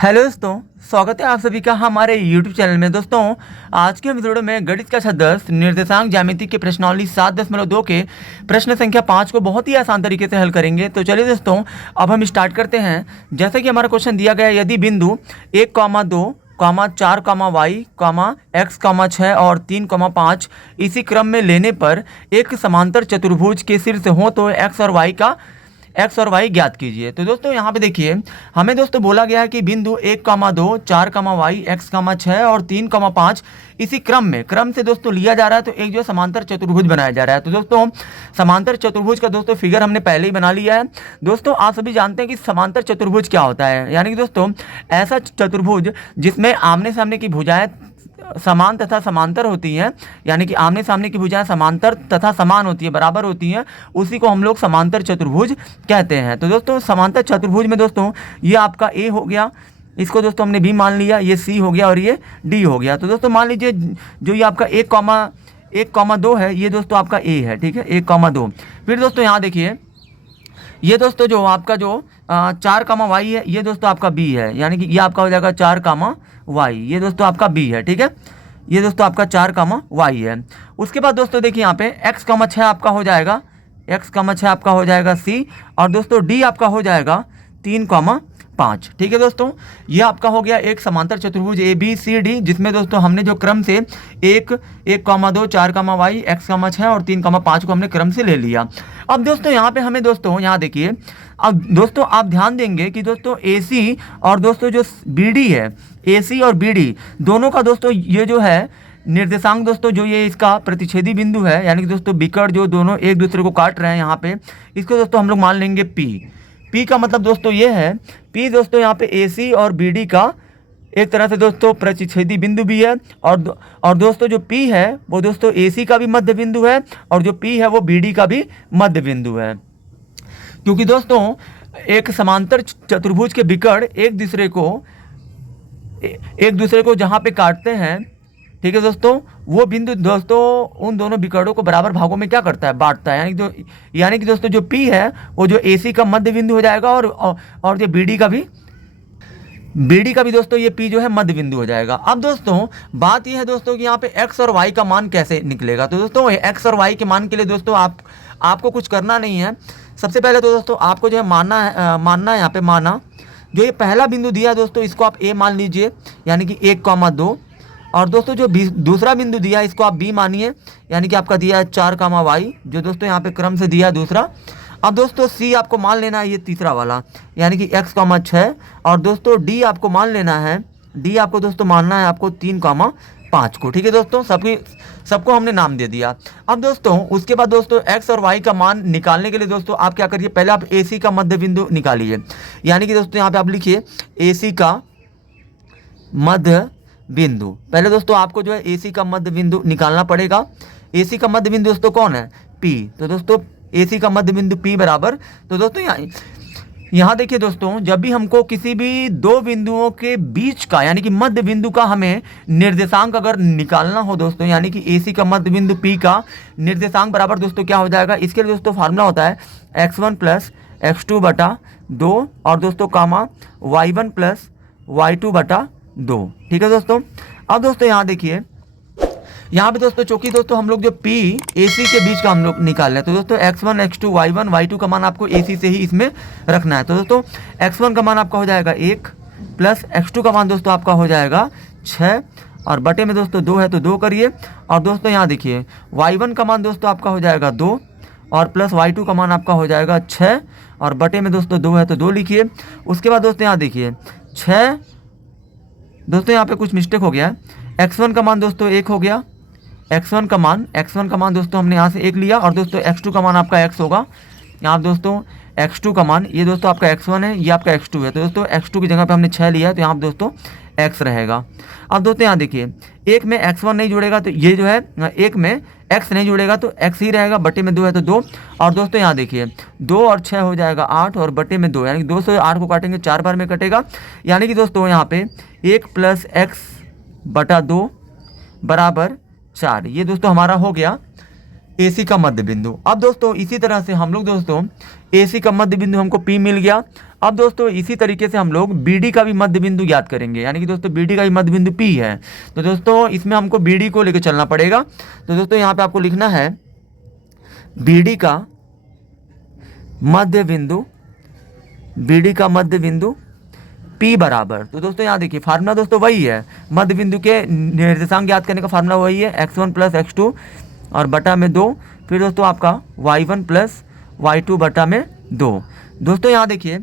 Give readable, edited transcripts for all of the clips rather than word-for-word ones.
Hello दोस्तों, स्वागत है आप सभी का हमारे YouTube चैनल में। दोस्तों, आज के हम वीडियो में गणित कक्षा 10 निर्देशांक ज्यामिति के प्रश्नावली 7.2 के प्रश्न संख्या 5 को बहुत ही आसान तरीके से हल करेंगे। तो चलिए दोस्तों, अब हम स्टार्ट करते हैं। जैसे कि हमारा क्वेश्चन दिया गया है, यदि बिंदु 1, 2, 4, वाई, x, 6 और 3, 5 इसी क्रम में लेने पर एक समांतर चतुर्भुज के शीर्ष हो तो एक्स और वाई ज्ञात कीजिए। तो दोस्तों यहाँ पे देखिए, हमें दोस्तों बोला गया है कि बिंदु 1, 2, 4, वाई, x, 6 और 3, 5 इसी क्रम से दोस्तों लिया जा रहा है। तो एक जो समांतर चतुर्भुज बनाया जा रहा है। तो दोस्तों समांतर चतुर्भुज का दोस्तों फिगर हमने पहले ही बना लिया है। दोस्तों आप सभी जानते हैं कि समांतर चतुर्भुज क्या होता है, यानी कि दोस्तों ऐसा चतुर्भुज जिसमें आमने सामने की भुजाएं समान तथा समांतर होती हैं, यानी कि आमने सामने की भुजाएं समांतर तथा समान होती है, बराबर होती हैं, उसी को हम लोग समांतर चतुर्भुज कहते हैं। तो दोस्तों समांतर चतुर्भुज में दोस्तों ये आपका ए हो गया, इसको दोस्तों हमने बी मान लिया, ये सी हो गया और ये डी हो गया। तो दोस्तों मान लीजिए जो ये आपका 1, 2 है, ये दोस्तों आपका ए है, ठीक है, 1, 2। फिर दोस्तों यहाँ देखिए, ये दोस्तों जो आपका जो 4, वाई है, ये दोस्तों आपका बी है, यानी कि ये आपका हो जाएगा 4, वाई, ये दोस्तों आपका बी है, ठीक है, ये दोस्तों आपका 4, वाई है। उसके बाद दोस्तों देखिए यहाँ पे x, 6 आपका हो जाएगा, x, 6 आपका हो जाएगा सी, और दोस्तों डी आपका हो जाएगा 3, 5, ठीक है। दोस्तों ये आपका हो गया एक समांतर चतुर्भुज ए बी सी डी, जिसमें दोस्तों हमने जो क्रम से 1, 2, 4, वाई, x, 6 और 3, 5 को हमने क्रम से ले लिया। अब दोस्तों यहाँ पे हमें दोस्तों यहाँ देखिए, अब दोस्तों आप ध्यान देंगे कि दोस्तों AC और दोस्तों जो BD है, AC और BD दोनों का दोस्तों ये जो है निर्देशांक दोस्तों जो ये इसका प्रतिच्छेदी बिंदु है, यानी कि दोस्तों विकर्ण जो दोनों एक दूसरे को काट रहे हैं यहाँ पे, इसको दोस्तों हम लोग मान लेंगे P का मतलब दोस्तों ये है, P दोस्तों यहाँ पे AC और BD का एक तरह से दोस्तों प्रतिच्छेदी बिंदु भी है, और दोस्तों जो P है वो दोस्तों AC का भी मध्य बिंदु है, और जो P है वो BD का भी मध्य बिंदु है। क्योंकि दोस्तों एक समांतर चतुर्भुज के विकर्ण एक दूसरे को जहाँ पे काटते हैं, ठीक है दोस्तों, वो बिंदु दोस्तों उन दोनों विकर्णों को बराबर भागों में क्या करता है, बांटता है, यानी कि दोस्तों जो P है वो जो AC का मध्य बिंदु हो जाएगा, और जो BD का भी दोस्तों ये P जो है मध्य बिंदु हो जाएगा। अब दोस्तों बात ये है दोस्तों कि यहाँ पे x और y का मान कैसे निकलेगा। तो दोस्तों x और y के मान के लिए दोस्तों आपको कुछ करना नहीं है। सबसे पहले तो दोस्तों आपको जो है मानना है यहाँ पे माना, जो ये पहला बिंदु दिया दोस्तों इसको आप A मान लीजिए, यानी कि 1, 2, और दोस्तों जो दूसरा बिंदु दिया इसको आप B मानिए, यानी कि आपका दिया है 4, वाई, जो दोस्तों यहाँ पे क्रम से दिया है दूसरा। अब दोस्तों C आपको मान लेना है ये तीसरा वाला, यानी कि x, 6, और दोस्तों D आपको मान लेना है, D आपको दोस्तों मानना है आपको 3, 5 को, ठीक है दोस्तों, सबको हमने नाम दे दिया। अब दोस्तों उसके बाद दोस्तों x और y का मान निकालने के लिए दोस्तों आप क्या करिए, पहले आप AC का मध्य बिंदु निकालिए, यानी कि दोस्तों यहाँ पे आप लिखिए AC का मध्य बिंदु। पहले दोस्तों आपको जो है AC का मध्य बिंदु निकालना पड़ेगा। AC का मध्य बिंदु दोस्तों कौन है, P। तो दोस्तों AC का मध्य बिंदु P बराबर, तो दोस्तों यहाँ देखिए दोस्तों, जब भी हमको किसी भी दो बिंदुओं के बीच का, यानी कि मध्य बिंदु का हमें निर्देशांक अगर निकालना हो दोस्तों, यानी कि AC का मध्य बिंदु P का निर्देशांक बराबर दोस्तों क्या हो जाएगा, इसके लिए दोस्तों फार्मूला होता है x1 + x2/2, और दोस्तों y1 + y2/2, ठीक है दोस्तों। अब दोस्तों यहाँ देखिए, यहाँ पे दोस्तों चूंकि दोस्तों हम लोग जो P AC के बीच का हम लोग निकाल रहे हैं, तो दोस्तों x1, x2, y1, y2 का मान आपको AC से ही इसमें रखना है। तो दोस्तों x1 का मान आपका हो जाएगा 1, प्लस x2 का मान दोस्तों आपका हो जाएगा 6, और बटे में दोस्तों 2 है तो 2 करिए, और दोस्तों यहाँ देखिए y1 का मान दोस्तों आपका हो जाएगा 2, और प्लस y2 का मान आपका हो जाएगा 6, और बटे में दोस्तों 2 है तो 2 लिखिए। उसके बाद दोस्तों यहाँ देखिए 6, दोस्तों यहाँ पे कुछ मिस्टेक हो गया, x1 का मान दोस्तों 1 हो गया, x1 का मान दोस्तों हमने यहाँ से 1 लिया, और दोस्तों x2 का मान आपका x होगा, यहाँ दोस्तों x2 का मान, ये दोस्तों आपका x1 है, ये आपका x2 है, तो दोस्तों x2 की जगह पे हमने 6 लिया है, तो यहाँ पे दोस्तों x रहेगा। अब दोस्तों यहाँ देखिए, एक में x1 नहीं जुड़ेगा तो ये जो है, एक में x नहीं जुड़ेगा तो x ही रहेगा, बटे में 2 है तो 2, और दोस्तों यहाँ देखिए 2 और 6 हो जाएगा 8, और बटे में 2, यानी कि 2 से 8 को काटेंगे 4 बार में कटेगा, यानी कि दोस्तों यहाँ पे 1 + x/2 बराबर 4, ये दोस्तों हमारा हो गया AC का मध्य बिंदु। अब दोस्तों इसी तरह से हम लोग दोस्तों AC का मध्य बिंदु हमको P मिल गया। अब दोस्तों इसी तरीके से हम लोग बी डी का भी मध्य बिंदु ज्ञात करेंगे, यानी कि दोस्तों बी डी का भी मध्य बिंदु पी है। तो दोस्तों इसमें हमको बी डी को लेकर चलना पड़ेगा। तो दोस्तों यहाँ पे आपको लिखना है बी डी का मध्य बिंदु, बी डी का मध्य बिंदु P बराबर, तो दोस्तों यहाँ देखिए फार्मूला दोस्तों वही है, मध्य बिंदु के निर्देशांक ज्ञात करने का फार्मूला वही है, x1 प्लस x2 और बटा में 2, फिर दोस्तों आपका y1 प्लस y2 बटा में 2। दोस्तों यहाँ देखिए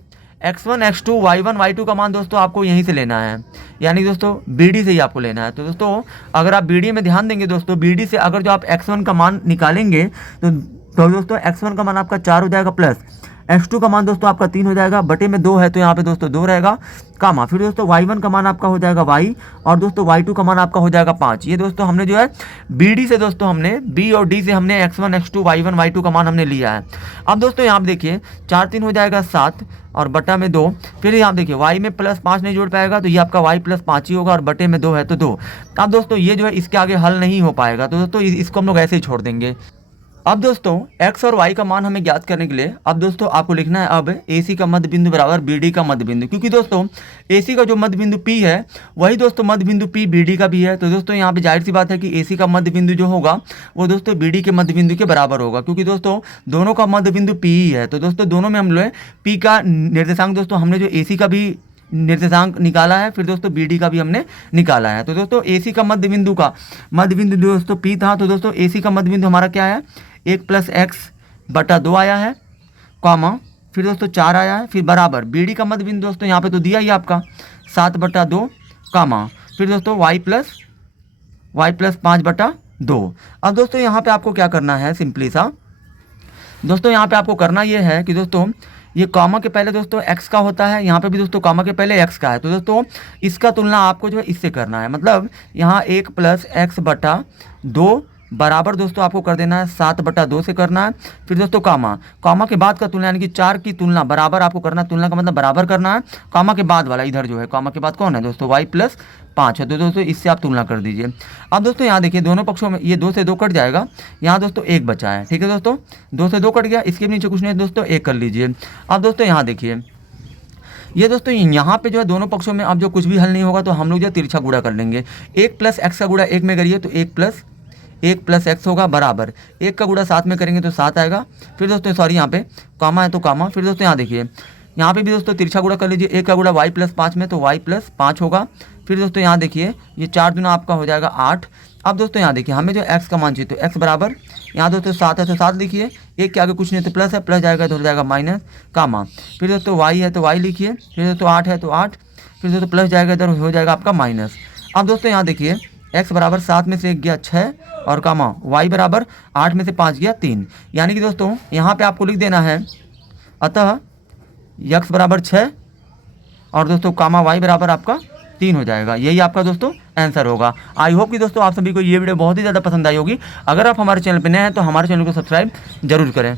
x1 x2 y1 y2 का मान दोस्तों आपको यहीं से लेना है, यानी दोस्तों BD से ही आपको लेना है। तो दोस्तों अगर आप BD में ध्यान देंगे दोस्तों, BD से अगर जो आप x1 का मान निकालेंगे तो दोस्तों x1 का मान आपका 4 हो जाएगा, प्लस x2 का मान दोस्तों आपका 3 हो जाएगा, बटे में 2 है तो यहाँ पे दोस्तों 2 रहेगा, कामा, फिर दोस्तों y1 का मान आपका हो जाएगा y, और दोस्तों y2 का मान आपका हो जाएगा 5। ये दोस्तों हमने जो है BD से दोस्तों हमने B और D से हमने x1 x2 y1 y2 का मान हमने लिया है। अब दोस्तों यहाँ पे देखिए 4 3 हो जाएगा 7 और बटा में 2, फिर यहाँ देखिए y में प्लस 5 नहीं जोड़ पाएगा तो ये आपका y प्लस 5 ही होगा, और बटे में 2 है तो 2। अब दोस्तों ये जो है इसके आगे हल नहीं हो पाएगा, तो दोस्तों इसको हम लोग ऐसे ही छोड़ देंगे। अब दोस्तों x और y का मान हमें ज्ञात करने के लिए अब दोस्तों आपको लिखना है अब AC का मध्य बिंदु बराबर BD का मध्य बिंदु, क्योंकि दोस्तों AC का जो मध्य बिंदु P है वही दोस्तों मध्य बिंदु P BD का भी है। तो दोस्तों यहाँ पे जाहिर सी बात है कि AC का मध्य बिंदु जो होगा वो दोस्तों BD के मध्य बिंदु के बराबर होगा, क्योंकि दोस्तों दोनों का मध्य बिंदु P ही है। तो दोस्तों दोनों में हम लोग P का निर्देशांक दोस्तों हमने जो AC का भी निर्देशांक निकाला है, फिर दोस्तों BD का भी हमने निकाला है। तो दोस्तों AC का मध्य बिंदु दोस्तों P था, तो दोस्तों AC का मध्य बिंदु हमारा क्या है 1 प्लस एक्स बटा 2 आया है, कॉमा, फिर दोस्तों 4 आया है, फिर बराबर BD का मध्य बिंदु दोस्तों यहाँ पे तो दिया ही आपका 7 बटा 2, कामा, फिर दोस्तों y प्लस 5 बटा 2। अब दोस्तों यहाँ पे आपको क्या करना है, सिंपली सा दोस्तों यहाँ पे आपको करना ये है कि दोस्तों ये कॉमा के पहले दोस्तों x का होता है, यहाँ पे भी दोस्तों कॉमा के पहले x का है, तो दोस्तों इसका तुलना आपको जो है इससे करना है, मतलब यहाँ 1 प्लस एक्स बटा 2 बराबर दोस्तों आपको कर देना है 7 बटा 2 से करना है। फिर दोस्तों कामा के बाद का तुलना यानी कि 4 की तुलना बराबर आपको करना है, तुलना का मतलब बराबर करना है, कामा के बाद वाला इधर जो है कामा के बाद कौन है दोस्तों y प्लस 5 है, तो दोस्तों इससे आप तुलना कर दीजिए। अब दोस्तों यहाँ देखिए दोनों पक्षों में ये 2 से 2 कट जाएगा, यहाँ दोस्तों 1 बचा है, ठीक है दोस्तों 2 से 2 कट गया, इसके नीचे कुछ नहीं है दोस्तों 1 कर लीजिए। अब दोस्तों यहाँ देखिए ये दोस्तों यहाँ पे जो है दोनों पक्षों में अब जो कुछ भी हल नहीं होगा तो हम लोग जो तिरछा गुणा कर लेंगे, 1 प्लस एक्स का गुणा 1 में करिए तो 1 प्लस एक्स होगा बराबर 1 का गुणा 7 में करेंगे तो 7 आएगा। फिर दोस्तों सॉरी यहाँ पे कामा है तो कामा, फिर दोस्तों यहाँ देखिए यहाँ पे भी दोस्तों तिरछा गुणा कर लीजिए, 1 का गुणा y प्लस 5 में तो y प्लस 5 होगा। फिर दोस्तों यहाँ देखिए ये 4 दुना आपका हो जाएगा 8। अब दोस्तों यहाँ देखिए हमें जो x का मान चाहिए तो x बराबर यहाँ दोस्तों 7 है तो 7 लिखिए, 1 के आगे कुछ नहीं तो प्लस है, प्लस जाएगा तो हो जाएगा माइनस, कामा, फिर दोस्तों y है तो y लिखिए, फिर दोस्तों 8 है तो 8, फिर दोस्तों प्लस जाएगा इधर हो जाएगा आपका माइनस। अब दोस्तों यहाँ देखिए x बराबर 7 में से 1 गया 6 और कामा y बराबर 8 में से 5 गया 3, यानी कि दोस्तों यहाँ पे आपको लिख देना है अतः x बराबर 6 और दोस्तों कामा y बराबर आपका 3 हो जाएगा। यही आपका दोस्तों आंसर होगा। आई होप कि दोस्तों आप सभी को ये वीडियो बहुत ही ज़्यादा पसंद आई होगी। अगर आप हमारे चैनल पर नए हैं तो हमारे चैनल को सब्सक्राइब जरूर करें।